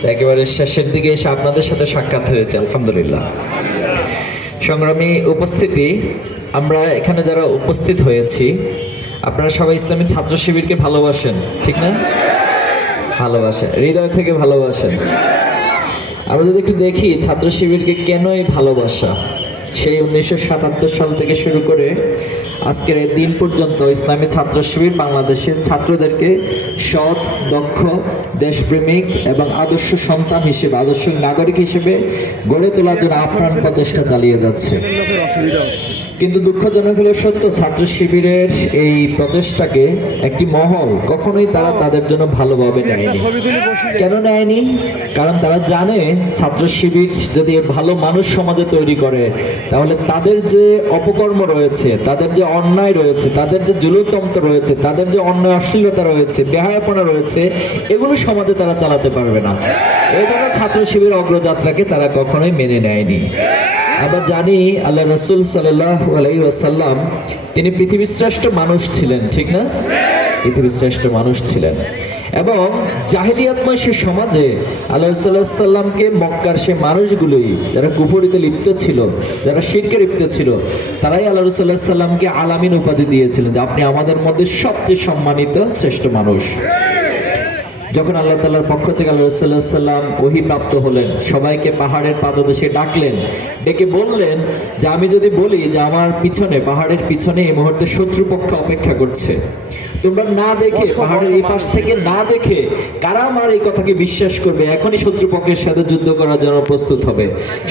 তো একেবারে শেষের দিকে এসে আপনাদের সাথে সাক্ষাৎ হয়েছে, আলহামদুলিল্লাহ। সংগ্রামী উপস্থিতি, আমরা এখানে যারা উপস্থিত হয়েছি আপনারা সবাই ইসলামী ছাত্র শিবিরকে ভালোবাসেন, ঠিক না? ভালোবাসেন, হৃদয় থেকে ভালোবাসেন। আমরা যদি একটু দেখি ছাত্র শিবিরকে কেন এই ভালোবাসা, সেই 1977 সাল থেকে শুরু করে আজকের এই দিন পর্যন্ত ইসলামী ছাত্র শিবির বাংলাদেশের ছাত্রদেরকে সৎ, দক্ষ, দেশপ্রেমিক এবং আদর্শ সন্তান হিসেবে, আদর্শ নাগরিক হিসেবে গড়ে তোলার জন্য আপ্রাণ প্রচেষ্টা চালিয়ে যাচ্ছে। কিন্তু দুঃখজনক হলো সত্য, ছাত্র শিবিরের এই প্রচেষ্টাকে একটি মহল কখনোই তাদের জন্য ভালোভাবে নেয়নি। কেন নেয়নি? কারণ তারা জানে ছাত্র শিবির যদি ভালো মানুষ সমাজে তৈরি করে তাহলে তাদের যে অপকর্ম রয়েছে, তাদের যে অন্যায় রয়েছে, তাদের যে জুলুমতন্ত্র রয়েছে, তাদের যে অন্যায় অশ্লীলতা রয়েছে, বেহায়াপনা রয়েছে, এগুলো সমাজে তারা চালাতে পারবে না। এই জন্য ছাত্র শিবির অগ্রযাত্রাকে তারা কখনোই মেনে নেয়নি। আমরা জানি আল্লাহ রাসূল সাল্লাল্লাহু আলাইহি ওয়াসাল্লাম তিনি পৃথিবীর শ্রেষ্ঠ মানুষ ছিলেন, ঠিক না? পৃথিবীর শ্রেষ্ঠ মানুষ ছিলেন এবং জাহেলিয়াতময় সে সমাজে আল্লাহ সাল্লাল্লাহু আলাইহি সাল্লামকে মক্কার সে মানুষগুলোই যারা কুফরিতে লিপ্ত ছিল, যারা শিরকে লিপ্ত ছিল, তারাই আল্লাহ রাসূল সাল্লাল্লাহু আলাইহি সাল্লামকে আলামিন উপাধি দিয়েছিলেন যে আপনি আমাদের মধ্যে সবচেয়ে সম্মানিত শ্রেষ্ঠ মানুষ। যখন আল্লাহ তাআলার পক্ষ থেকে আল্লাহ রাসূল সাল্লাল্লাহু আলাইহি সাল্লাম ওহী প্রাপ্ত হলেন, সবাইকে পাহাড়ের পাদদেশে ডাকলেন, ডেকে বললেন যে আমি যদি বলি যে আমার পিছনে, পাহাড়ের পিছনে এই মুহূর্তে শত্রুপক্ষ অপেক্ষা করছে, তোমরা না দেখে, পাহাড়ের এই পাশ থেকে না দেখে কারা আমার এই কথাকে বিশ্বাস করবে, এখনই শত্রুপক্ষের সাথে যুদ্ধ করার জন্য প্রস্তুত হবে?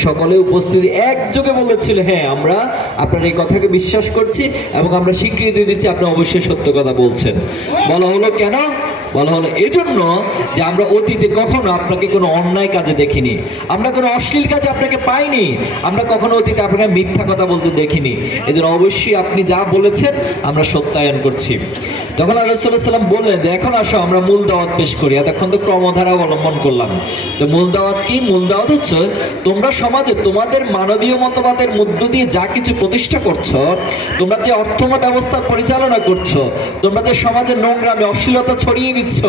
সকলে উপস্থিতি একযোগে বলেছিল হ্যাঁ, আমরা আপনার এই কথাকে বিশ্বাস করছি এবং আমরা স্বীকৃতি দিচ্ছি আপনি অবশ্যই সত্য কথা বলছেন। বলা হলো কেন? বলা হলো এই জন্য যে আমরা অতীতে কখনো আপনাকে কোনো অন্যায় কাজে দেখিনি, আমরা কোনো অশ্লীল কাজে আপনাকে পাইনি, আমরা কখনো অতীতে আপনাকে মিথ্যা কথা বলতে দেখিনি। এই জন্য অবশ্যই আপনি যা বলেছেন আমরা সত্যায়ন করছি। তখন আল্লাহ সাল্লাল্লাহু আলাইহি সাল্লাম বললেন যে এখন আসো আমরা মূল দাওয়াত পেশ করি। এতক্ষণ তো ক্রমধারা অবলম্বন করলাম, তো মূল দাওয়াত কি? মূল দাওয়াত হচ্ছে তোমরা সমাজে তোমাদের মানবীয় মতবাদের মধ্য দিয়ে যা কিছু প্রতিষ্ঠা করছো, তোমরা যে অর্থময় ব্যবস্থা পরিচালনা করছো, তোমরা যে সমাজে নোংরামি, অশ্লীলতা ছড়িয়ে দিচ্ছ,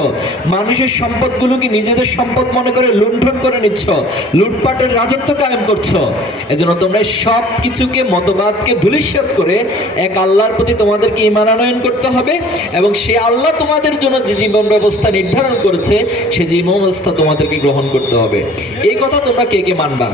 মানুষের সম্পদগুলোকে নিজেদের সম্পদ মনে করে লুণ্ঠন করে নিচ্ছ, লুটপাটের রাজত্ব কায়েম করছো, এজন্য তোমরা সব কিছুকে, মতবাদকে ধূলিসাৎ করে এক আল্লাহর প্রতি তোমাদেরকে ঈমান আনয়ন করতে হবে এবং সে আল্লাহ তোমাদের জন্য যে জীবন ব্যবস্থা নির্ধারণ করেছে সেই জীবন ব্যবস্থা তোমাদেরকে গ্রহণ করতে হবে। এই কথা তোমরা কে কে মানবা?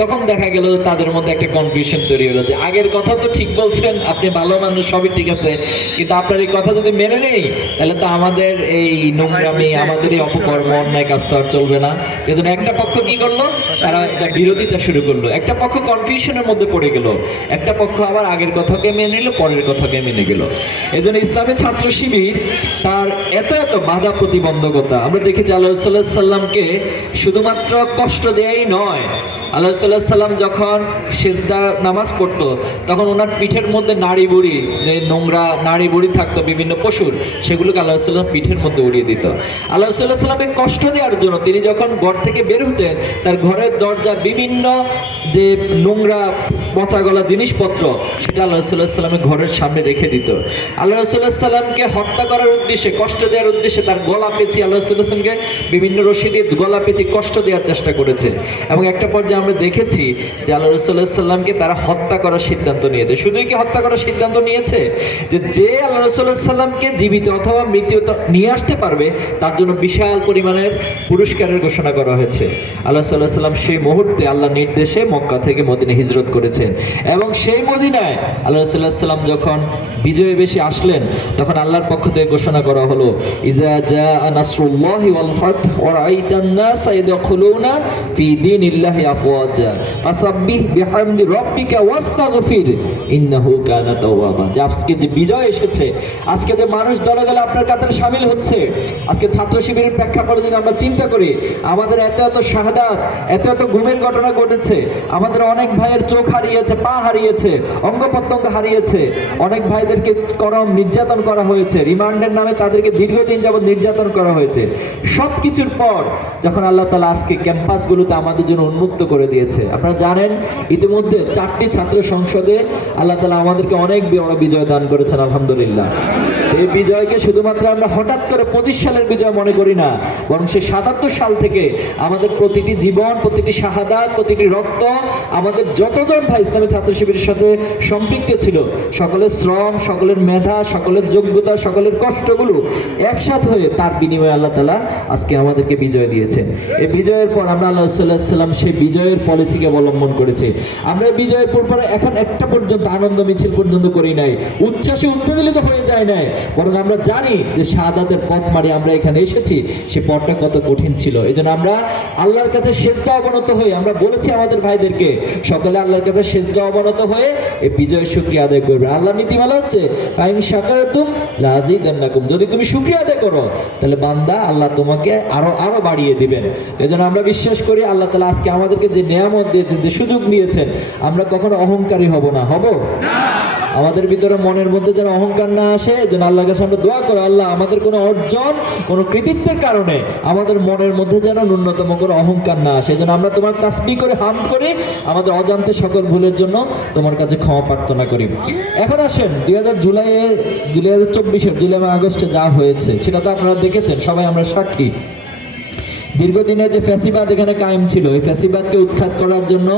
তখন দেখা গেল তাদের মধ্যে একটা কনফিউশন তৈরি হলো যে আগের কথা তো ঠিক বলছেন, আপনি ভালো মানুষ, সবই ঠিক আছে, কিন্তু আপনার এই কথা যদি মেনে নেই তাহলে তো আমাদের এই নোংরামি, আমাদের এই অপকর্ম, অন্যায় কাজ তো আর চলবে না। এজন্য একটা পক্ষ কি করলো? তারা একটা বিরোধিতা শুরু করলো, একটা পক্ষ কনফিউশনের মধ্যে পড়ে গেল, একটা পক্ষ আবার আগের কথাকে মেনে নিল, পরের কথাকে মেনে গেল। এজন্য ইসলামী ছাত্র শিবির তার এত এত বাধা প্রতিবন্ধকতা আমরা দেখেছি। আল্লাহ সাল্লাল্লাহু আলাইহি সাল্লামকে শুধুমাত্র কষ্ট দেয়াই নয়, আল্লাহ সাল্লাল্লাহু আলাইহি সাল্লাম যখন সিজদা নামাজ পড়তো তখন ওনার পিঠের মধ্যে নাড়ি বুড়ি, যে নোংরা নাড়ি বুড়ি থাকতো বিভিন্ন পশুর, সেগুলোকে আল্লাহ সাল্লাল্লাহু আলাইহি সাল্লাম পিঠের মধ্যে উড়িয়ে দিত। আল্লাহ সাল্লাল্লাহু আলাইহি সাল্লামকে কষ্ট দেওয়ার জন্য তিনি যখন ঘর থেকে বের হতেন, তার ঘরের দরজা বিভিন্ন যে নোংরা পচা গলা জিনিসপত্র সেটা আল্লাহ সাল্লাল্লাহু আলাইহি সাল্লামের ঘরের সামনে রেখে দিত। আল্লাহ সাল্লাল্লাহু আলাইহি সাল্লামকে হত্যা করার উদ্দেশ্যে, কষ্ট দেওয়ার উদ্দেশ্যে তার গলা পেঁচিয়ে আল্লাহ সাল্লাল্লাহু আলাইহি সাল্লামকে বিভিন্ন রশি দিয়ে গলা পেঁচিয়ে কষ্ট দেওয়ার চেষ্টা করেছে এবং একটা পর্যায়ে আমরা দেখেছি যে আল্লাহ রাসূলুল্লাহ সাল্লাল্লাহু আলাইহি সাল্লামকে তারা হত্যা করার সিদ্ধান্ত নিয়েছে। শুধুই কি হত্যা করার সিদ্ধান্ত নিয়েছে, যে আল্লাহ রাসূলুল্লাহ সাল্লাল্লাহু আলাইহি সাল্লামকে জীবিত অথবা মৃত্যুত নিয়ে আসতে পারবে তার জন্য বিশাল পরিমাণের পুরস্কারের ঘোষণা করা হয়েছে। আল্লাহ সাল্লাল্লাহু আলাইহি সাল্লাম সেই মুহূর্তে আল্লাহর নির্দেশে মক্কা থেকে মদিনায় হিজরত করেছেন এবং সেই মদিনায় আল্লাহ রাসূলুল্লাহ সাল্লাল্লাহু আলাইহি সাল্লাম যখন বিজয় বেশে আসলেন তখন আল্লাহর পক্ষ থেকে ঘোষণা করা হলো, ইজা জাআ নাসরুল্লাহি ওয়াল ফাতহ ওয়া রাআইতান নাসা ইয়াদখুলুনা ফি দীনিল্লাহি আফওয়াজা ফাসাব্বিহ বিহামদি রাব্বিকা ওয়াস্তাগফির ইন্নাহু কানা তাওয়াবা। যে আজকে যে বিজয় এসেছে, আজকে যে মানুষ দলে দলে আপনার কাতারে শামিল হচ্ছে, আজকে ছাত্র শিবিরের প্রেক্ষাপটে যদি আমরা চিন্তা করি, আমাদের এত এত শাহাদাত, এত এত গুমের ঘটনা ঘটেছে, আমাদের অনেক ভাইয়ের চোখ হারিয়েছে, পা হারিয়েছে, অঙ্গ প্রত্যঙ্গ হারিয়েছে, অনেক ভাইদেরকে করম নির্যাতন করা হয়েছে, রিমান্ডের নামে তাদেরকে দীর্ঘদিন যাবত নির্যাতন করা হয়েছে। সব কিছুর পর যখন আল্লাহ তাআলা আজকে ক্যাম্পাসগুলোতে আমাদের জন্য উন্মুক্ত করে দিয়েছে, আপনারা জানেন ইতিমধ্যে 4টি ছাত্র সংসদে আল্লাহ তাআলা আমাদেরকে অনেক বড় বিজয় দান করেছেন, আলহামদুলিল্লাহ। এই বিজয়কে শুধুমাত্র আমরা হঠাৎ করে 25 সালের বিজয় মনে করি না, বরং সে 77 সাল থেকে আমাদের প্রতিটি জীবন, প্রতিটি শাহাদাত, প্রতিটি রক্ত, আমাদের যতজন ভাই ইসলামী ছাত্র শিবিরের সাথে সম্পৃক্ত ছিল, সকলের শ্রম, সকলের মেধা, সকলের যোগ্যতা, সকলের কষ্টগুলো একসাথে হয়ে তার বিনিময়ে আল্লাহ তাআলা আজকে আমাদেরকে বিজয় দিয়েছেন। এই বিজয়ের পর আমরা আল্লাহ সাল্লাল্লাহু আলাইহি সাল্লাম সেই বিজয়ের পলিসিকে অবলম্বন করেছি। আমরা বিজয়ের পর এখন একটা পর্যন্ত আনন্দ মিছিল পর্যন্ত করি নাই, উচ্ছ্বাসে উদ্বেলিত হয়ে যায় নাই, বরং আমরা জানি যে শাহাদাতের পথ মারি আমরা এখানে এসেছি, সে পথটা কত কঠিন ছিল। এই জন্য আমরা আল্লাহর কাছে সেজদা অবনত হয়ে আমরা বলেছি আমাদের ভাইদেরকে সকলে আল্লাহর কাছে সেজদা অবনত হয়ে এই বিজয়ের শুকরিয়া আদায় করবে। আল্লাহর নীতিমালা হচ্ছে ফাইন শাকারতুম লাযিদান্নাকুম, যদি তুমি শুকরিয়া আদায় করো তাহলে বান্দা আল্লাহ তোমাকে আরো বাড়িয়ে দিবেন। এই জন্য আমরা বিশ্বাস করি আল্লাহ তাআলা আজকে আমাদেরকে যে নিয়ামত দিয়েছেন, যে সুযোগ নিয়েছেন, আমরা কখনো অহংকারী হব না, হব না। আমাদের ভিতরে মনের মধ্যে যেন অহংকার না আসে, যেন আল্লাহর কাছে আমরা দোয়া করো আল্লাহ আমাদের কোনো অর্জন, কোনো কৃতিত্বের কারণে আমাদের মনের মধ্যে যেন ন্যূনতম কোনো অহংকার না আসে। যেন আমরা তোমার তাসবিহ করে হামদ করি, আমাদের অজান্তে সকল ভুলের জন্য তোমার কাছে ক্ষমা প্রার্থনা করি। এখন আসেন 2024 জুলাই আগস্টে যা হয়েছে সেটা তো আপনারা দেখেছেন, সবাই আমরা সাক্ষী। দীর্ঘদিনের যে ফ্যাসিবাদ এখানে কায়েম ছিল, এই ফ্যাসিবাদকে উৎখাত করার জন্য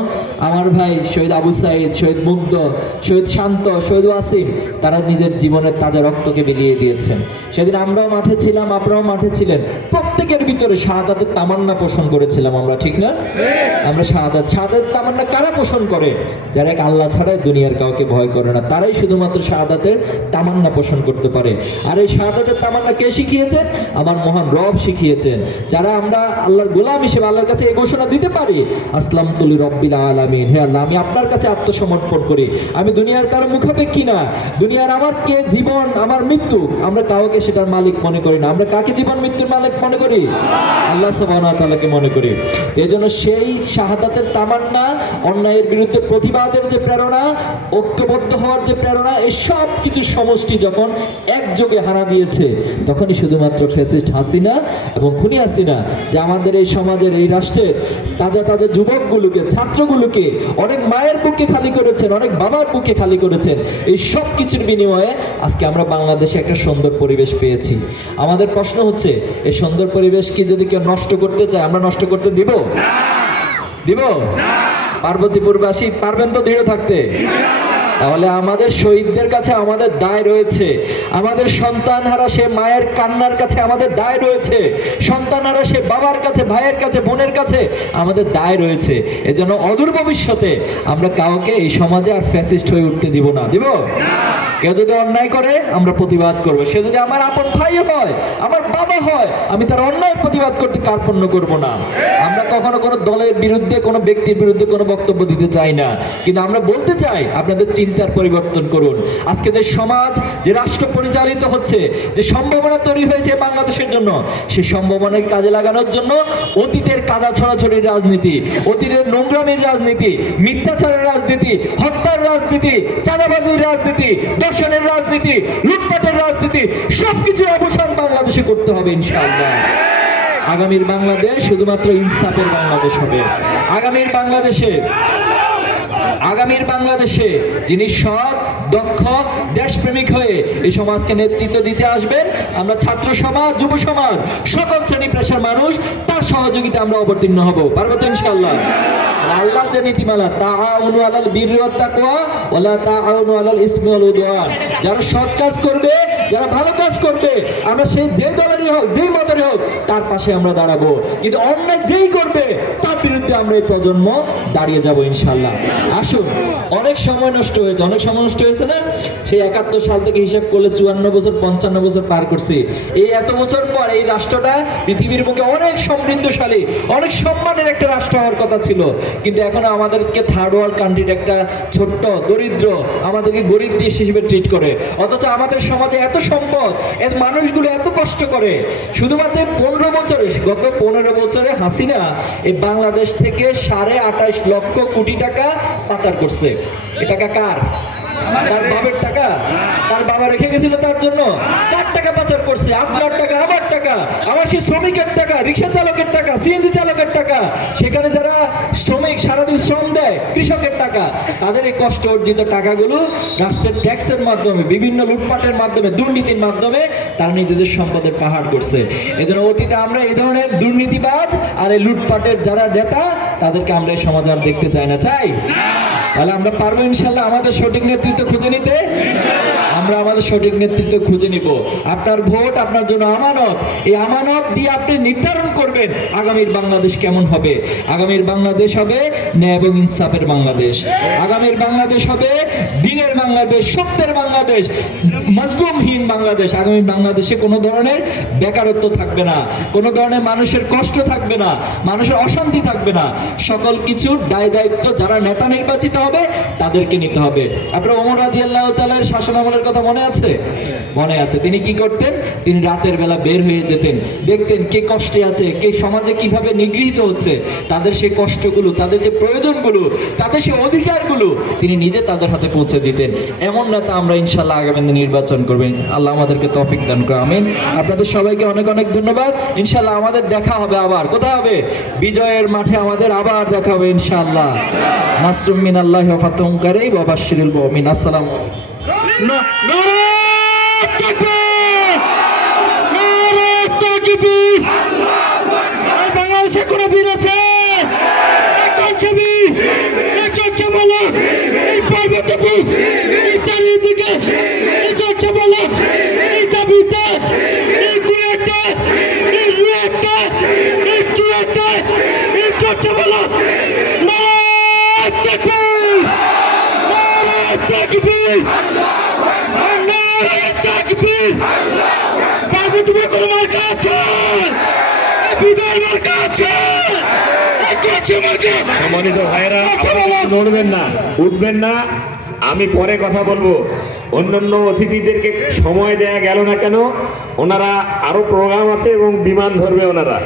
আমার ভাই শহীদ আবু সাইদ, শহীদ মুগ্ধ, শহীদ শান্ত, শহীদ ওয়াসিম তারা নিজের জীবনের তাজা রক্তকে বিলিয়ে দিয়েছেন। সেদিন আমরাও মাঠে ছিলাম, আপনারাও মাঠে ছিলেন, প্রত্যেকের ভিতরে শাহাদাতের তামান্না পোষণ করেছিলাম আমরা, ঠিক না? আমরা শাহাদাতের তামান্না কারা পোষণ করে? যারা এক আল্লাহ ছাড়া দুনিয়ার কাউকে ভয় করে না, তারাই শুধুমাত্র শাহাদাতের তামান্না পোষণ করতে পারে। আর এই শাহাদাতের তামান্না কে শিখিয়েছেন? আমার মহান রব শিখিয়েছেন। যারা আমরা আল্লাহর গোলাম হিসেবে আল্লাহর কাছে এই ঘোষণা দিতে পারি, আসলামতু লিরাব্বিল আলামিন, হে আল্লাহ আমি আপনার কাছে আত্মসমর্পণ করি, আমি দুনিয়ার কারো মুখাপেক্ষী না, দুনিয়ার আমার কে জীবন আমার মৃত্যু আমরা কাউকে সেটার মালিক মনে করি না। আমরা কাকে জীবন মৃত্যুর মালিক মনে করি? আল্লাহ সুবহানাহু ওয়া তাআলাকে মনে করি। এই জন্য সেই শাহাদাতের তামান্না, অন্যায়ের বিরুদ্ধে প্রতিবাদের যে প্রেরণা, ঐক্যবদ্ধ হওয়ার যে প্রেরণা, এই সব কিছু সমষ্টি যখন একযোগে হানা দিয়েছে, তখনই শুধুমাত্র ফ্যাসিস্ট হাসিনা এবং খুনি হাসিনা যে আমাদের এই সমাজের, এই রাষ্ট্রের তাজা তাজা যুবকগুলোকে, ছাত্রগুলোকে অনেক মায়ের বুকে খালি করেছেন, অনেক বাবার বুকে খালি করেছেন। এই সব কিছুর বিনিময়ে আজকে আমরা বাংলাদেশে একটা সুন্দর পরিবেশ পেয়েছি। আমাদের প্রশ্ন হচ্ছে, এই সুন্দর পরিবেশ কি যদি কেউ নষ্ট করতে চায়, আমরা নষ্ট করতে দিব? দিব? পার্বতীপুরবাসী পারবেন তো দৃঢ় থাকতে? তাহলে আমাদের শহীদদের কাছে আমাদের দায় রয়েছে, আমাদের সন্তানহারা সে মায়ের কান্নার কাছে আমাদের দায় রয়েছে, সন্তানহারা সে বাবার কাছে, ভাইয়ের কাছে, বোনের কাছে আমাদের দায় রয়েছে। এজন্য অদূর ভবিষ্যতে আমরা কাউকে এই সমাজে আর ফ্যাসিস্ট হয়ে উঠতে দিব না। দিব? কেউ যদি অন্যায় করে আমরা প্রতিবাদ করব। সে যদি আমার আপন ভাই হয়, আমার বাবা হয়, আমি তার অন্যায় প্রতিবাদ করতে কার্পণ্য করব না। আমরা কখনো কোনো দলের বিরুদ্ধে, কোনো ব্যক্তির বিরুদ্ধে কোনো বক্তব্য দিতে চাই না, কিন্তু আমরা বলতে চাই আপনাদের চিন্তার পরিবর্তন করুন। আজকে যে সমাজ, যে রাষ্ট্র পরিচালিত হচ্ছে, যে সম্ভাবনা তৈরি হয়েছে বাংলাদেশের জন্য, সেই সম্ভাবনাকে কাজে লাগানোর জন্য অতীতের কাদা ছড়াছড়ির রাজনীতি, অতীতের নোংরামির রাজনীতি, মিথ্যাচারের রাজনীতি, হত্যার রাজনীতি, চাঁদাবাজির রাজনীতি, দর্শনের রাজনীতি, লুটপাটের রাজনীতি, সবকিছু অবসান বাংলাদেশে করতে হবে ইনশাআল্লাহ। আগামীর বাংলাদেশ শুধুমাত্র ইনসাফের বাংলাদেশ হবে। আগামীর বাংলাদেশে যিনি সৎ, দক্ষ, দেশপ্রেমিক হয়ে এই সমাজকে নেতৃত্ব দিতে আসবেন, আমরা ছাত্র সমাজ, যুব সমাজ, সকল শ্রেণী পেশার মানুষ তার সহযোগিতা আমরা অবতীর্ণ হব। পারবো তো ইনশাআল্লাহ? আল্লাহর যে নীতিমালা, তাআউনু আলাল বিররি ওয়াত তাকওয়া ওয়া লা তাআউনু আলাল ইসমি ওয়াল উদওয়ান, যারা সৎ কাজ করবে, যারা ভালো কাজ করবে, আমরা সেই যে দলেরই হোক, যেই মতেরই হোক, তার পাশে আমরা দাঁড়াবো। কিন্তু অন্যায় যেই করবে তার বিরুদ্ধে আমরা এই প্রজন্ম দাঁড়িয়ে যাব ইনশাআল্লাহ। আসুন, অনেক সময় নষ্ট হয়েছে না? সেই 71 সাল থেকে হিসাব করলে 54 বছর, 55 বছর পার করছি। এই এত বছর পর এই রাষ্ট্রটা পৃথিবীর বুকে অনেক সমৃদ্ধশালী, অনেক সম্মানের একটা রাষ্ট্র হওয়ার কথা ছিল, কিন্তু এখন আমাদেরকে থার্ড ওয়ার্ল্ড কান্ট্রির একটা ছোট্ট দরিদ্র, আমাদেরকে গরিব দেশ হিসেবে ট্রিট করে। অথচ আমাদের সমাজে এত সম্পদ, এর মানুষগুলো এত কষ্ট করে। শুধুমাত্র 15 বছরে, গত 15 বছরে হাসিনা এই বাংলাদেশ থেকে 28.5 লক্ষ কোটি টাকা পাচার করছে। এ টাকা কার? তার বাবার টাকা, তার বাবা রেখে গেছিল তার জন্য। কার টাকা পাচার করছে? আপনার টাকা, আমার টাকা, আমার সেই শ্রমিকের টাকা, রিক্সা চালকের টাকা, সিএনজি চালকের টাকা, সেখানে যারা শ্রমিক সারাদিন শ্রম দেয়, কৃষকের টাকা, তাদের এই কষ্ট অর্জিত টাকাগুলো রাষ্ট্রের ট্যাক্সের মাধ্যমে, বিভিন্ন লুটপাটের মাধ্যমে, দুর্নীতির মাধ্যমে তারা নিজেদের সম্পদের পাহাড় করছে। এজন্য অতীতে আমরা এই ধরনের দুর্নীতিবাজ আর এই লুটপাটের যারা নেতা, তাদেরকে আমরা এই সমাজ আর দেখতে চাই না। চাই? তাহলে আমরা পারবো ইনশাল্লাহ আমাদের সঠিক নেতৃত্ব খুঁজে নিতে। আমরা আমাদের সঠিক নেতৃত্ব খুঁজে নিব। আপনার ভোট আপনার জন্য আমানত। এই আমানত দিয়ে আপনি নির্ধারণ করবেন আগামীর বাংলাদেশ কেমন হবে। আগামীর বাংলাদেশ হবে ন্যায় এবং ইনসাফের বাংলাদেশ। আগামীর বাংলাদেশ হবে দিনের বাংলাদেশ, সত্যের বাংলাদেশ, মাজলুমহীন বাংলাদেশ। আগামী বাংলাদেশে কোনো ধরনের বেকারত্ব থাকবে না, কোনো ধরনের মানুষের কষ্ট থাকবে না, মানুষের অশান্তি থাকবে না। সকল কিছুর দায় দায়িত্ব যারা নেতা নির্বাচিত হবে তাদেরকে নিতে হবে। আপনার ওমর রাদিয়াল্লাহু তাআলার শাসন আমলের কথা মনে আছে? মনে আছে। তিনি কি করতেন? তিনি রাতের বেলা বের হয়ে যেতেন, দেখতেন কে কষ্টে আছে, কে সমাজে কিভাবে নিগৃহীত হচ্ছে, তাদের সেই কষ্টগুলো, তাদের যে প্রয়োজনগুলো, তাদের সেই অধিকারগুলো তিনি নিজে তাদের হাতে পৌঁছে দিতেন। এমন নেতা আমরা ইনশাআল্লাহ আগামী দিনে নির্বাচন করবেন। আল্লাহ আমাদেরকে তৌফিক দান করে। আমিন। আপনাদের সবাইকে অনেক অনেক ধন্যবাদ। ইনশাআল্লাহ আমাদের দেখা হবে আবার। কোথায় হবে? বিজয়ের মাঠে আমাদের আবার দেখা হবে ইনশাআল্লাহ। নাসরুম মিনাল্লাহি ওয়া ফাতহুন কারীব ওয়া বাশশিরিল মুমিনিন। আসসালামু বাংলাদেশে কোন বীর আছে? এই পার্বতীপুর, এই চারিদিকে এই চর্চা বলো, এই দাবিতে, এই কুয়েতে, এই রুয়েতে, এই চুয়েতে, এই চর্চা বলো। নারায়ে তাকবীর, নারায়ে তাকবীর, নারায়ে তাকবীর। পার্বতীপুরে কোন মার্কা আছে? বিজয়ের মার্কা আছে? সম্মানিত ভাইরা, নড়বেন না, উঠবেন না। আমি পরে কথা বলবো। অন্যান্য অতিথিদেরকে সময় দেয়া গেল না কেন? ওনারা আরো প্রোগ্রাম আছে এবং বিমান ধরবে ওনারা,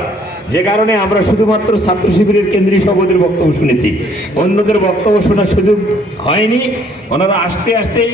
যে কারণে আমরা শুধুমাত্র ছাত্র শিবিরের কেন্দ্রীয় সভাপতির বক্তব্য শুনেছি, অন্যদের বক্তব্য শোনার সুযোগ হয়নি। ওনারা আসতে আসতেই